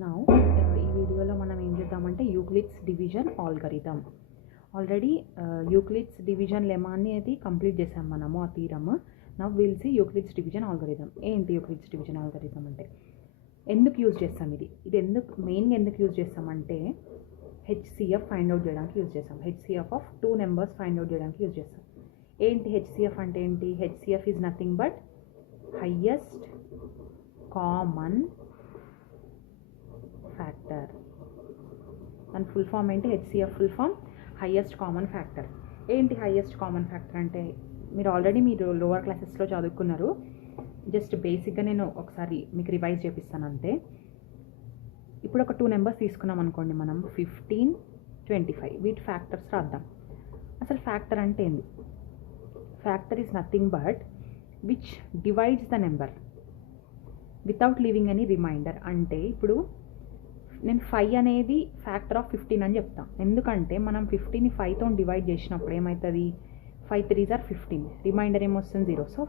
Now ఈ వీడియోలో మనం ఏం చేద్దామంటే Euclid's division algorithm. Already Euclid's division lemma అనేది కంప్లీట్ చేసాం మనము ఆ theorem. Now will see Euclid's division algorithm. ఏంటి యూక్లిడ్స్ డివిజన్ ఆల్గరిథం అంటే ఎందుకు యూజ్ చేస్తాం, ఇది మెయిన్గా ఎందుకు యూజ్ చేస్తామంటే హెచ్సిఎఫ్ ఫైండ్ అవుట్ చేయడానికి యూజ్ చేస్తాం. HCF of 2 numbers find out చేయడానికి యూజ్ చేస్తాం. ఏంటి హెచ్సిఎఫ్ అంటే ఏంటి? HCF is nothing but highest common factor. దాని ఫుల్ ఫామ్ ఏంటి? HCF full form highest common factor. ఏంటి హైయెస్ట్ కామన్ ఫ్యాక్టర్ అంటే మీరు లోవర్ క్లాసెస్లో చదువుకున్నారు. జస్ట్ బేసిక్గా నేను ఒకసారి మీకు రివైజ్ చేపిస్తాను అంతే. ఇప్పుడు ఒక 2 నెంబర్స్ తీసుకున్నాం అనుకోండి, మనం 15, 25 వీటి ఫ్యాక్టర్స్ రాద్దాం. అసలు ఫ్యాక్టర్ అంటే ఏంది? Factor is nothing but which divides the number without leaving any remainder. అంటే ఇప్పుడు నేను 5 అనేది ఫ్యాక్టర్ ఆఫ్ 15 అని చెప్తాను. ఎందుకంటే మనం 15ని 5తో డివైడ్ చేసినప్పుడు ఏమవుతుంది? 5 3s are 15, రిమైండర్ ఏమొస్తుంది? 0. సో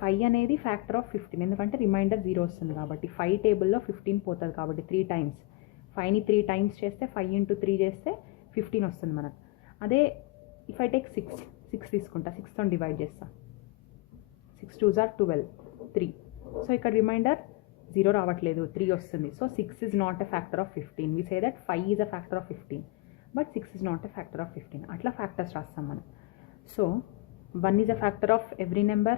5 అనేది ఫ్యాక్టర్ ఆఫ్ 15 ఎందుకంటే రిమైండర్ 0 వస్తుంది కాబట్టి. 5 టేబుల్లో 15 పోతుంది కాబట్టి 3 times 5ని 3 times చేస్తే 5 into 3 చేస్తే 15 వస్తుంది మనకు. అదే ఇఫ్ ఐ టేక్ 6 తీసుకుంటా, 6తో డివైడ్ చేస్తా, 6 2s are 12, 3. సో ఇక్కడ రిమైండర్ 0 రావట్లేదు, 3 వస్తుంది. So 6 is not a factor of 15. We say that 5 is a factor of 15 but 6 is not a factor of 15. అట్లా ఫ్యాక్టర్స్ రాస్తాం మనం. So 1 is a factor of every number.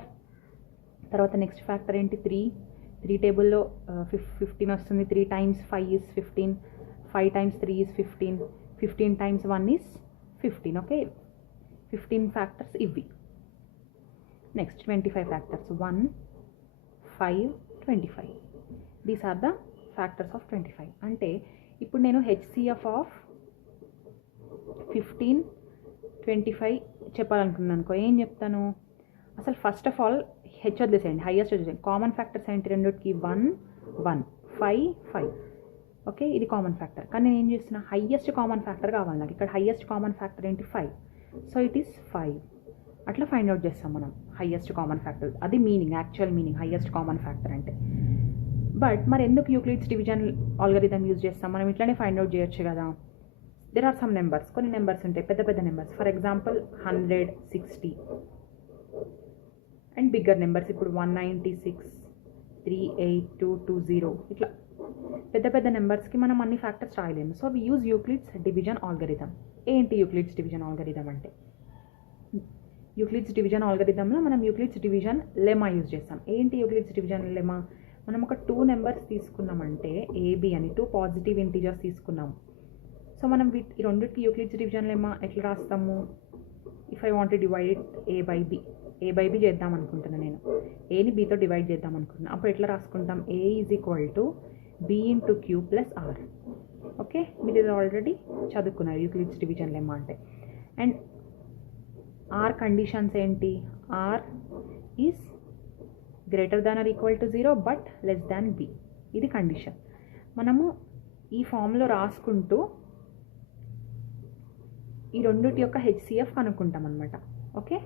తర్వాత next factor ఏంటి? 3 టేబుల్లో 15 వస్తుంది. 3 times 5 is 15, 5 times 3 is 15, 15 times 1 is 15. Okay, 15 factors ఇవి. Next 25 factors. 1, 5, 25. These are the factors of 25. అంటే ఇప్పుడు నేను హెచ్సిఎఫ్ ఆఫ్ 15, 25 చెప్పాలనుకున్నాను అనుకో, ఏం చెప్తాను? అసలు ఫస్ట్ ఆఫ్ ఆల్ హెచ్ వదిలేసేయండి, హైయెస్ట్ వదిలేసేయండి. కామన్ ఫ్యాక్టర్స్ ఏంటి రెండుకి? 1, 1, 5, 5. ఓకే, ఇది కామన్ ఫ్యాక్టర్. కానీ నేను ఏం చేస్తున్నా? హైయెస్ట్ కామన్ ఫ్యాక్టర్ కావాలి నాకు. ఇక్కడ హైయెస్ట్ కామన్ ఫ్యాక్టర్ ఏంటి? 5. So it is 5. అట్లా ఫైండ్ అవుట్ చేస్తాం మనం హైయెస్ట్ కామన్ ఫ్యాక్టర్. అది meaning, actual meaning highest common factor అంటే. బట్ మరి ఎందుకు యూక్లిడ్స్ డివిజన్ ఆల్గరిథం యూజ్ చేస్తాం? మనం ఇట్లానే ఫైండ్ అవుట్ చేయొచ్చు కదా. దెర్ ఆర్ సమ్ నెంబర్స్, కొన్ని నెంబర్స్ ఉంటాయి, పెద్ద పెద్ద numbers. For example 100, 60 and bigger numbers. ఇప్పుడు 196, 38220 ఇట్లా పెద్ద పెద్ద నెంబర్స్కి మనం అన్ని ఫ్యాక్టర్స్ రాయలేము. So we use Euclid's division algorithm. ఏంటి యూక్లిడ్స్ డివిజన్ ఆల్గరిథం అంటే? యూక్లిడ్స్ డివిజన్ ఆల్గరిథంలో మనం యూక్లిడ్స్ డివిజన్ లెమా యూజ్ చేస్తాం. ఏంటి యూక్లిడ్స్ డివిజన్ లెమా? మనం ఒక 2 నెంబర్స్ తీసుకున్నామంటే ఏబి అని 2 పాజిటివ్ ఇంటీజర్స్ తీసుకున్నాము. సో మనం ఈ రెండింటికి యూక్లిడ్స్ డివిజన్ లెమా ఎట్లా రాస్తాము? If I want divide it A by B చేద్దాం అనుకుంటున్నాను నేను. ఏని బీతో డివైడ్ చేద్దాం అనుకుంటున్నాను. అప్పుడు ఎట్లా రాసుకుంటాం? A is equal to B into Q plus R. Okay, మీరు ఇది ఆల్రెడీ చదువుకున్నారు యూక్లిడ్స్ డివిజన్ లెమా అంటే. అండ్ ఆర్ కండిషన్స్ ఏంటి? R is greater than or equal to 0 but less than B. ఇది కండిషన్. మనము ఈ ఫామ్లో రాసుకుంటూ ఈ రెండింటి యొక్క హెచ్సిఎఫ్ కనుక్కుంటాం అనమాట. ఓకే,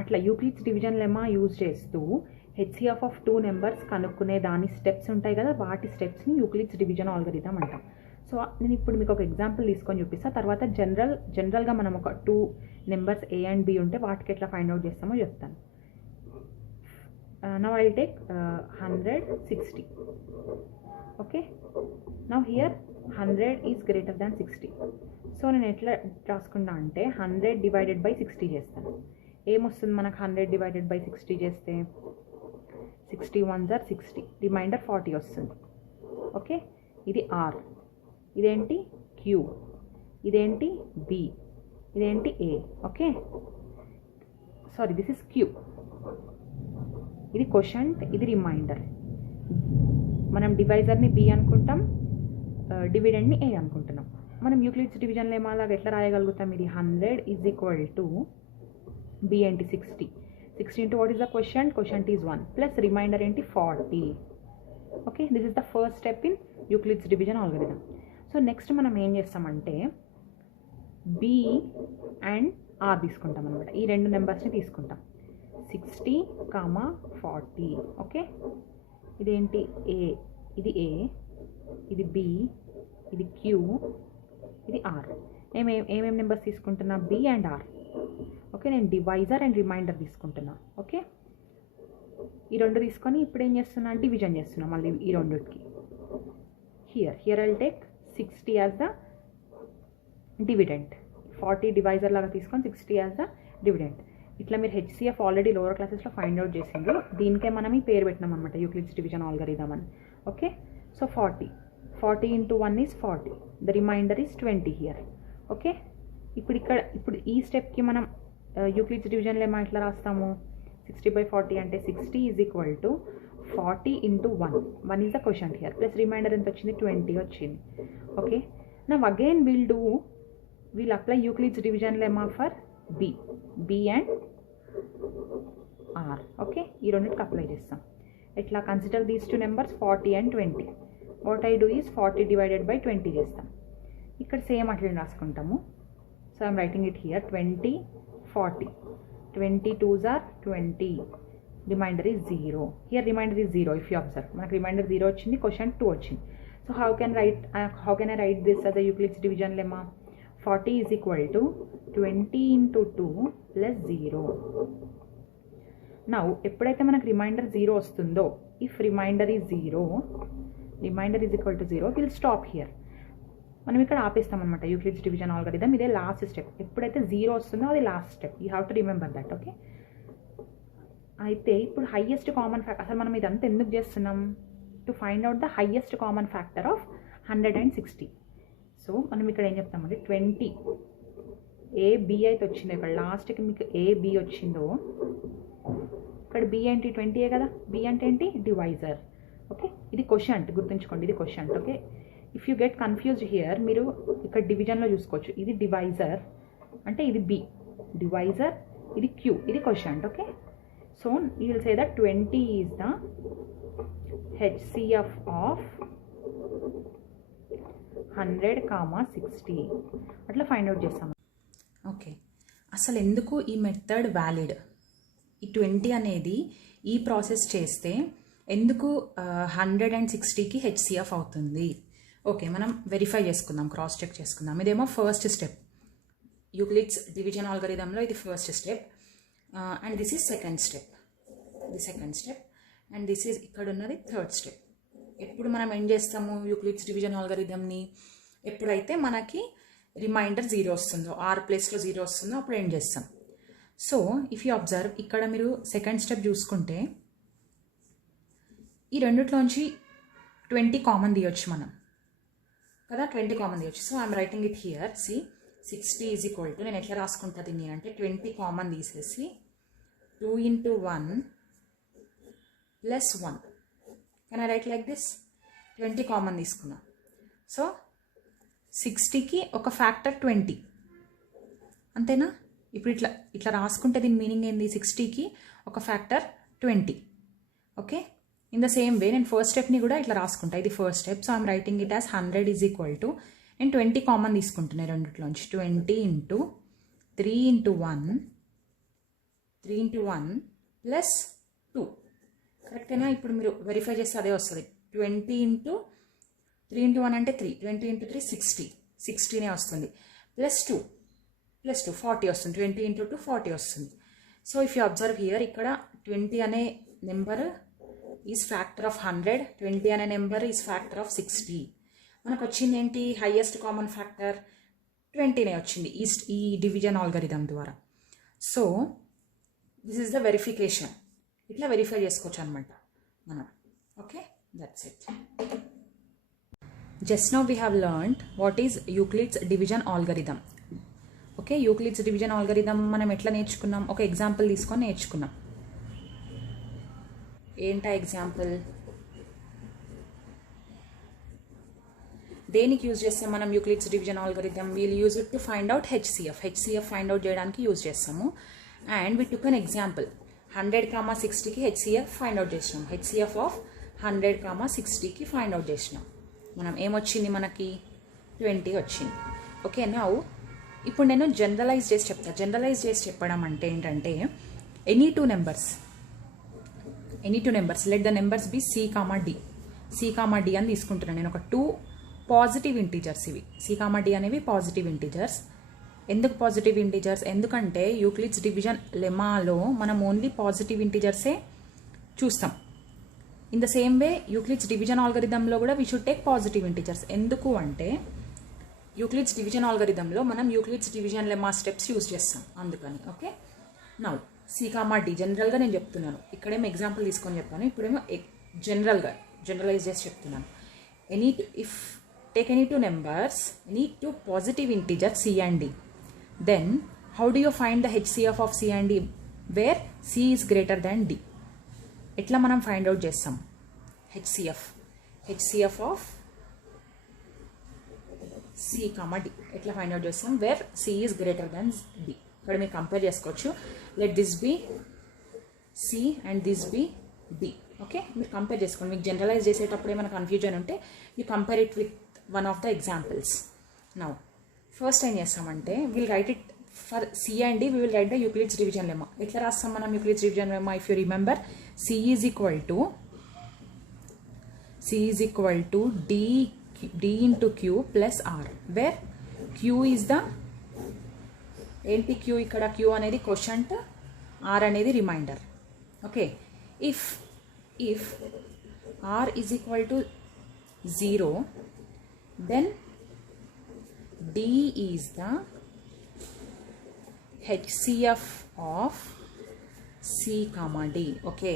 అట్లా యూక్లిడ్స్ డివిజన్ లెమా యూజ్ చేస్తూ హెచ్సిఎఫ్ ఆఫ్ 2 నెంబర్స్ కనుక్కునే దాని స్టెప్స్ ఉంటాయి కదా, వాటి స్టెప్స్ని యూక్లిడ్స్ డివిజన్ ఆల్గరిథం అంటాం. సో నేను ఇప్పుడు మీకు ఒక ఎగ్జాంపుల్ తీసుకొని చూపిస్తాను. తర్వాత జనరల్గా మనం ఒక 2 నెంబర్స్ ఏ అండ్ బి ఉంటే వాటికి ఎట్లా ఫైండ్ అవుట్ చేస్తామో చెప్తాను. Now I take 100, 60. Okay, now here 100 is greater than 60. So నేను ఎట్లా రాసుకున్నా అంటే 100 డివైడెడ్ బై 60 చేస్తాను. ఏమొస్తుంది మనకు 100 డివైడెడ్ బై 60 చేస్తే? 60 1s are 60, రిమైండర్ 40 వస్తుంది. ఓకే, ఇది ఆర్, ఇదేంటి? క్యూ, ఇదేంటి? బి, ఇదేంటి? A. Okay, sorry, this is Q. ఇది క్వోషంట్, ఇది రిమైండర్. మనం డివైజర్ని బి అనుకుంటాం, డివిడెండ్ని ఏ అనుకుంటున్నాం. మనం యూక్లిడ్స్ డివిజన్ లెమా లాగా ఎట్లా రాయగలుగుతాం? ఇది 100 ఈజ్ ఈక్వల్ టు బి ఏంటి? 60. 60 into what is the quotient? Quotient is 1 plus remainder ఏంటి? 40. Okay, this is the first step in Euclid's division algorithm. So next మనం ఏం చేస్తామంటే బి అండ్ ఆర్ తీసుకుంటాం అనమాట. ఈ 2 నెంబర్స్ని తీసుకుంటాం, 60, 40. ఓకే, ఇదేంటి ఏ, ఇది ఏ, ఇది బి, ఇది క్యూ, ఇది ఆర్. ఏమేమి నెంబర్స్ తీసుకుంటున్నా? B and R. ఓకే, నేను డివైజర్ అండ్ రిమైండర్ తీసుకుంటున్నా. ఓకే, ఈ రెండు తీసుకొని ఇప్పుడు ఏం చేస్తున్నా? డివిజన్ చేస్తున్నా మళ్ళీ ఈ రెండుకి. Here I'll take 60 as the dividend. 40 divisor లాగా తీసుకొని 60 యాజ్ ద డివిడెంట్. ఇట్లా మీరు హెచ్సిఎఫ్ ఆల్రెడీ లోవర్ క్లాసెస్లో ఫైండ్ అవుట్ చేసిండ్రు. దీనికే మనం ఈ పేరు పెట్టినాం అనమాట, యూక్లిడ్స్ డివిజన్ ఆల్గరిథం అని. Okay, so 40 into 1 is 40. The remainder is 20 here. Okay, ఇప్పుడు ఈ స్టెప్కి మనం యూక్లిడ్స్ డివిజన్లో ఏమో ఇట్లా రాస్తాము? 60/40 అంటే 60 is equal to 40 into 1. 1 is the quotient here. Plus remainder ఎంత వచ్చింది? 20 వచ్చింది. Okay, now again we'll apply Euclid's division lemma for B and R. Okay, ఈ రెండింటికి అప్లై చేస్తాం. ఎట్లా? Consider these two numbers 40 and 20. What I do is 40 divided by 20 చేస్తాం. ఇక్కడ same అట్లా రాసుకుంటాము. So I'm writing it here 20, 40. 20 2s are 20. Remainder is 0. Here remainder is 0. If you observe, మనకు remainder 0 వచ్చింది, క్వశ్చన్ 2 వచ్చింది. So how can I write this as a Euclid's division lemma? 40 is equal to 20 into 2 plus 0. Now ఎప్పుడైతే మనకు remainder 0 వస్తుందో, if remainder is 0, remainder is equal to 0, will stop here. మనం ఇక్కడ ఆపేస్తాం అనమాట యూక్లిడ్స్ డివిజన్ ఆల్గరిథం. ఇదే last step. ఎప్పుడైతే 0 వస్తుందో అది last step. You have to remember that. Okay, అయితే ఇప్పుడు హైయెస్ట్ కామన్ ఫ్యాక్టర్, అసలు మనం ఇదంతా ఎందుకు చేస్తున్నాం? To find out the highest common factor of 160. So మనం ఇక్కడ ఏం చెప్తామంటే 20 AB అయితే వచ్చిందో, ఇక్కడ లాస్ట్కి మీకు AB వచ్చిందో, ఇక్కడ B ఏంటి? 20 కదా. B అంటే ఏంటి? డివైజర్. ఓకే, ఇది క్వశ్చంట్, గుర్తుంచుకోండి, ఇది quotient. Okay, if you get confused here, మీరు ఇక్కడ డివిజన్లో చూసుకోవచ్చు. ఇది డివైజర్ అంటే ఇది B, డివైజర్, ఇది Q, ఇది quotient. Okay, so you will say that 20 is the HCF of 100, 60. అట్లా ఫైండ్ అవుట్ చేస్తాము. ఓకే, అసలు ఎందుకు ఈ మెథడ్ వ్యాలిడ్? ఈ 20 అనేది ఈ ప్రాసెస్ చేస్తే ఎందుకు 160కి హెచ్సిఎఫ్ అవుతుంది? ఓకే, మనం వెరిఫై చేసుకుందాం, క్రాస్ చెక్ చేసుకుందాం. ఇదేమో ఫస్ట్ స్టెప్, యూక్లిడ్స్ డివిజన్ ఆల్గరిథంలో ఇది first step, and this is second step. ఇది second step, and this is ఇక్కడ ఉన్నది థర్డ్ స్టెప్. ఎప్పుడు మనం ఏం చేస్తాము యూక్లిడ్స్ డివిజన్ ఆల్గరిథంని? ఎప్పుడైతే మనకి రిమైండర్ 0 వస్తుందో, ఆర్ ప్లేస్లో 0 వస్తుందో అప్పుడు ఏం చేస్తాం. సో ఇఫ్ యూ అబ్జర్వ్, ఇక్కడ మీరు సెకండ్ స్టెప్ చూసుకుంటే ఈ రెండిట్లోంచి 20 కామన్ తీయొచ్చు మనం కదా, 20 కామన్ తీయొచ్చు. So I'm writing it here. C 60 is equal to, నేను ఎట్లా రాసుకుంటా దీన్ని అంటే 20 కామన్ తీసేసి 2 into 1 plus 1. Can I right like this? 20 common తీసుకున్నా. సో 60కి ఒక ఫ్యాక్టర్ 20, అంతేనా? ఇప్పుడు ఇట్లా రాసుకుంటే దీని మీనింగ్ ఏంది? 60కి ఒక factor 20. Okay, in the same వే నేను ఫస్ట్ స్టెప్ని కూడా ఇట్లా రాసుకుంటా. ఇది first step. So I'm writing it as 100 is equal to, నేను 20 కామన్ తీసుకుంటున్నాను రెండిట్లోంచి. 20 into 3 into 1 ప్లస్ 2. కరెక్టేనా? ఇప్పుడు మీరు వెరిఫై చేస్తే అదే వస్తుంది. 20 into 3 into 1 అంటే 3, 20 into 3 60నే వస్తుంది. ప్లస్ 2 40 వస్తుంది. 20 into 2 40 వస్తుంది. So if you observe here, ఇక్కడ 20 అనే నెంబర్ ఈజ్ ఫ్యాక్టర్ ఆఫ్ 100, 20 అనే నెంబర్ ఈజ్ ఫ్యాక్టర్ ఆఫ్ 60. మనకు వచ్చింది ఏంటి? హైయెస్ట్ కామన్ ఫ్యాక్టర్ 20నే వచ్చింది ఈ డివిజన్ ఆల్గరిథం ద్వారా. So this is the verification. ఇట్లా వెరిఫై చేసుకోవచ్చు అనమాట మనం. Okay, that's it. Just now we have learned what is Euclid's division algorithm. Okay, Euclid's division algorithm మనం ఎట్లా నేర్చుకున్నాం? ఒక ఎగ్జాంపుల్ తీసుకొని నేర్చుకున్నాం. ఏంటా ఎగ్జాంపుల్? దేనికి యూజ్ చేస్తాం మనం Euclid's division algorithm? We'll use it to find out HCF find out చేయడానికి యూజ్ చేస్తాము. And we took an example. 100, 60కి హెచ్సిఎఫ్ ఫైండ్ అవుట్ చేసినాం. హెచ్సిఎఫ్ ఆఫ్ 100, 60కి ఫైండ్ అవుట్ చేసినాం. మనం ఏమొచ్చింది? మనకి 20 వచ్చింది. ఓకే, నౌ ఇప్పుడు నేను జనరలైజ్ చేసి చెప్తాను. జనరలైజ్ చేసి చెప్పడం అంటే ఏంటంటే, any two numbers any two numbers, let the numbers be C comma D. C comma D అని తీసుకుంటున్నాను నేను. ఒక 2 పాజిటివ్ ఇంటీజర్స్ ఇవి. సి కామా డి అనేవి పాజిటివ్ ఇంటీజర్స్. ఎందుకు పాజిటివ్ ఇంటీజర్స్? ఎందుకంటే యూక్లిడ్స్ డివిజన్ లెమాలో మనం ఓన్లీ పాజిటివ్ ఇంటీజర్సే చూస్తాం. In the same way Euclid's division ఆల్గరిథంలో కూడా we should take positive integers. ఎందుకు అంటే యూక్లిడ్స్ డివిజన్ ఆల్గరిథంలో మనం Euclid's division lemma steps use చేస్తాం, అందుకని. Okay, now C comma D జనరల్గా నేను చెప్తున్నాను. ఇక్కడేమో ఎగ్జాంపుల్ తీసుకొని చెప్పాను, ఇప్పుడేమో జనరలైజ్ చేసి చెప్తున్నాను. If take any two numbers, any two positive integers C and D, then how do you find the HCF of C and D where C is greater than D? ఎట్లా మనం find out చేస్తాం HCF of C comma D ఎట్లా find out చేస్తాం? Where C is greater than D. ఇక్కడ మీరు compare చేసుకోవచ్చు. Let this be C and this be D. Okay, మీరు compare చేసుకోండి. మీకు జనరలైజ్ చేసేటప్పుడు ఏమైనా కన్ఫ్యూజన్ ఉంటే you compare it with one of the examples. Now first ఏం చేస్తామంటే will write it for C and D, we will write the Euclid's division lemma. ఎట్లా రాస్తాం మనం Euclid's division lemma? If you remember, C is equal to D into Q plus R, where Q is the ఏంటి? Q ఇక్కడ Q అనేది quotient, R అనేది remainder. Okay, if R is equal to 0, then D is the HCF of C comma D. Okay,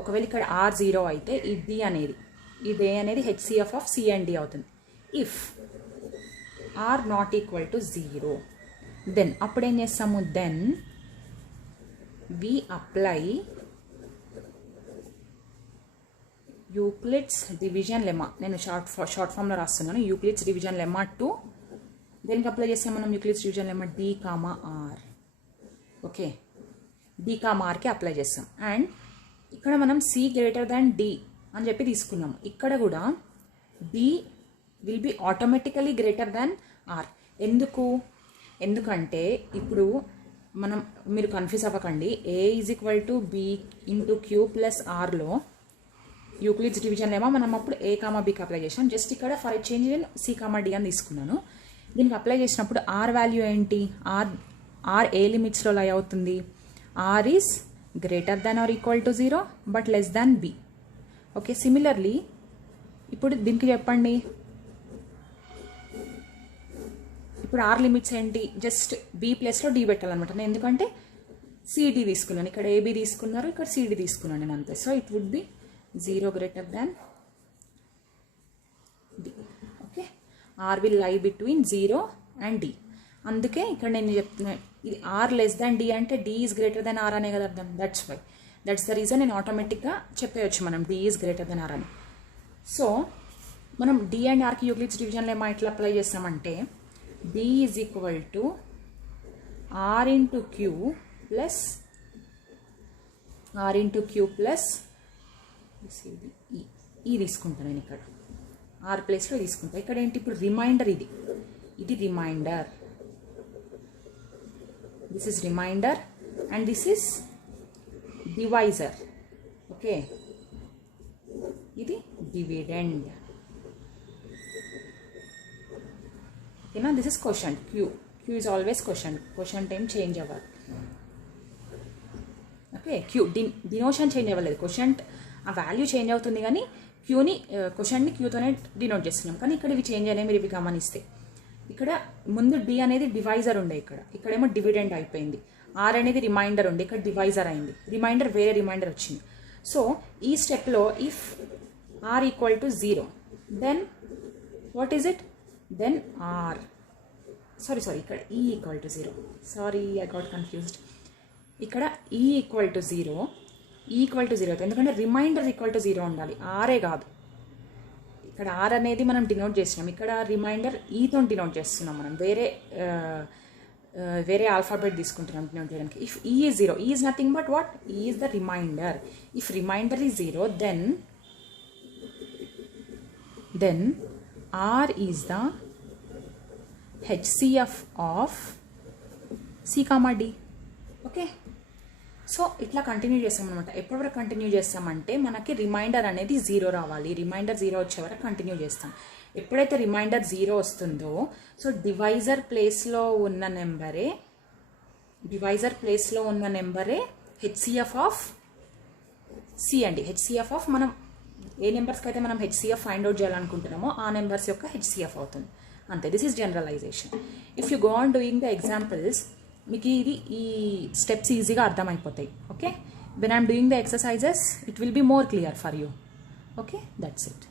ఒకవేళ ఇక్కడ R 0 అయితే ఈ D అనేది, ఈ D అనేది HCF of C and D అవుతుంది. If R not equal to 0, then అప్పుడు ఏం చేస్తాము? Then we apply Euclid's division lemma. నేను షార్ట్ ఫామ్లో రాస్తున్నాను. యూక్లిడ్స్ డివిజన్ లెమా టు దేనికి అప్లై చేస్తాం మనం? Euclid's division lemma D comma R. Okay, D comma ఆర్కి అప్లై చేస్తాం. అండ్ ఇక్కడ మనం సి గ్రేటర్ దాన్ డి అని చెప్పి తీసుకున్నాము. ఇక్కడ కూడా D will be automatically greater than R. ఎందుకంటే ఇప్పుడు మీరు కన్ఫ్యూజ్ అవ్వకండి. A is equal to B into Q plus ఆర్లో యూక్లిడ్స్ డివిజన్ లెమా మనం అప్పుడు ఏ కామా బికి అప్లై చేసాం. జస్ట్ ఇక్కడ ఫర్ చేంజ్ నేను సి కామా డి అని తీసుకున్నాను. దీనికి అప్లై చేసినప్పుడు ఆర్ వాల్యూ ఏంటి? ఆర్ ఏ లిమిట్స్లో లై అవుతుంది? R is greater than or equal to 0 but less than B. Okay, similarly ఇప్పుడు దీనికి చెప్పండి. ఇప్పుడు ఆర్ లిమిట్స్ ఏంటి? జస్ట్ బి ప్లస్లో డి పెట్టాలన్నమాట. నేను ఎందుకంటే సిడి తీసుకున్నాను, ఇక్కడ ఏబి తీసుకున్నారు, ఇక్కడ సిడి తీసుకున్నాను నేను అంతే. So it would be 0 greater than D. Okay, R will lie between 0 and D. అందుకే ఇక్కడ నేను చెప్తున్నాను, ఇది ఆర్ లెస్ దాన్ డి అంటే D is greater than R అనే కదా అర్థం. దట్స్ ద రీజన్ నేను ఆటోమేటిక్గా చెప్పేయచ్చు మనం D is greater than R అని. సో మనం డి అండ్ ఆర్కి యూక్లిడ్స్ డివిజన్ లెమా ఎట్లా అప్లై చేస్తామంటే D is equal to R into Q plus ఈ తీసుకుంటాను నేను. ఇక్కడ ఆర్ ప్లేస్లో తీసుకుంటాను. ఇక్కడ ఏంటి? ఇప్పుడు రిమైండర్, ఇది remainder, this is remainder and this is divisor. Okay, ఇది డివిడెండ్. ఓకేనా? This is quotient. Q is always quotient ఏం చేంజ్ అవ్వదు. ఓకే, డినోషన్ చేంజ్ అవ్వలేదు. క్వోషంట్ ఆ వాల్యూ చేంజ్ అవుతుంది, కానీ క్వోషంట్ని క్యూతోనే డినోట్ చేస్తున్నాం. కానీ ఇక్కడ ఇవి చేంజ్ అనేవి మీరు ఇవి గమనిస్తే, ఇక్కడ ముందు డి అనేది డివైజర్ ఉండే, ఇక్కడేమో డివిడెండ్ అయిపోయింది. ఆర్ అనేది రిమైండర్ ఉండే, ఇక్కడ డివైజర్ అయింది. రిమైండర్ వేరే రిమైండర్ వచ్చింది. సో ఈ స్టెప్లో if R equal to 0, then what is it? Then R sorry ఇక్కడ E equal to 0. Sorry, I got confused. ఇక్కడ ఈ ఈక్వల్ టు 0 అవుతుంది, ఎందుకంటే రిమైండర్ ఈక్వల్ టు 0 ఉండాలి, ఆరే కాదు. ఇక్కడ ఆర్ అనేది మనం డినోట్ చేసినాం, ఇక్కడ రిమైండర్ ఈతో డినోట్ చేస్తున్నాం. మనం వేరే ఆల్ఫాబెట్ తీసుకుంటున్నాం డినోట్ చేయడానికి. ఇఫ్ ఈ is 0, E is nothing but what? E is the remainder. If remainder is 0, then R is the HCF of C comma D. Okay, so ఇట్లా కంటిన్యూ చేస్తాం అనమాట. ఎప్పటి వరకు కంటిన్యూ చేస్తామంటే మనకి రిమైండర్ అనేది 0 రావాలి. రిమైండర్ 0 వచ్చే వరకు కంటిన్యూ చేస్తాం. ఎప్పుడైతే రిమైండర్ 0 వస్తుందో సో డివైజర్ ప్లేస్లో ఉన్న నెంబరే హెచ్సిఎఫ్ ఆఫ్ సి అండి. హెచ్సిఎఫ్ ఆఫ్ మనం ఏ నెంబర్స్కి అయితే మనం హెచ్సిఎఫ్ ఫైండ్ అవుట్ చేయాలనుకుంటున్నామో ఆ నెంబర్స్ యొక్క హెచ్సిఎఫ్ అవుతుంది అంతే. This is generalization. If you go on doing the examples మీకు ఈ స్టెప్స్ ఈజీగా అర్థమైపోతాయి. Okay, when I'm doing the exercises it will be more clear for you. Okay, that's it.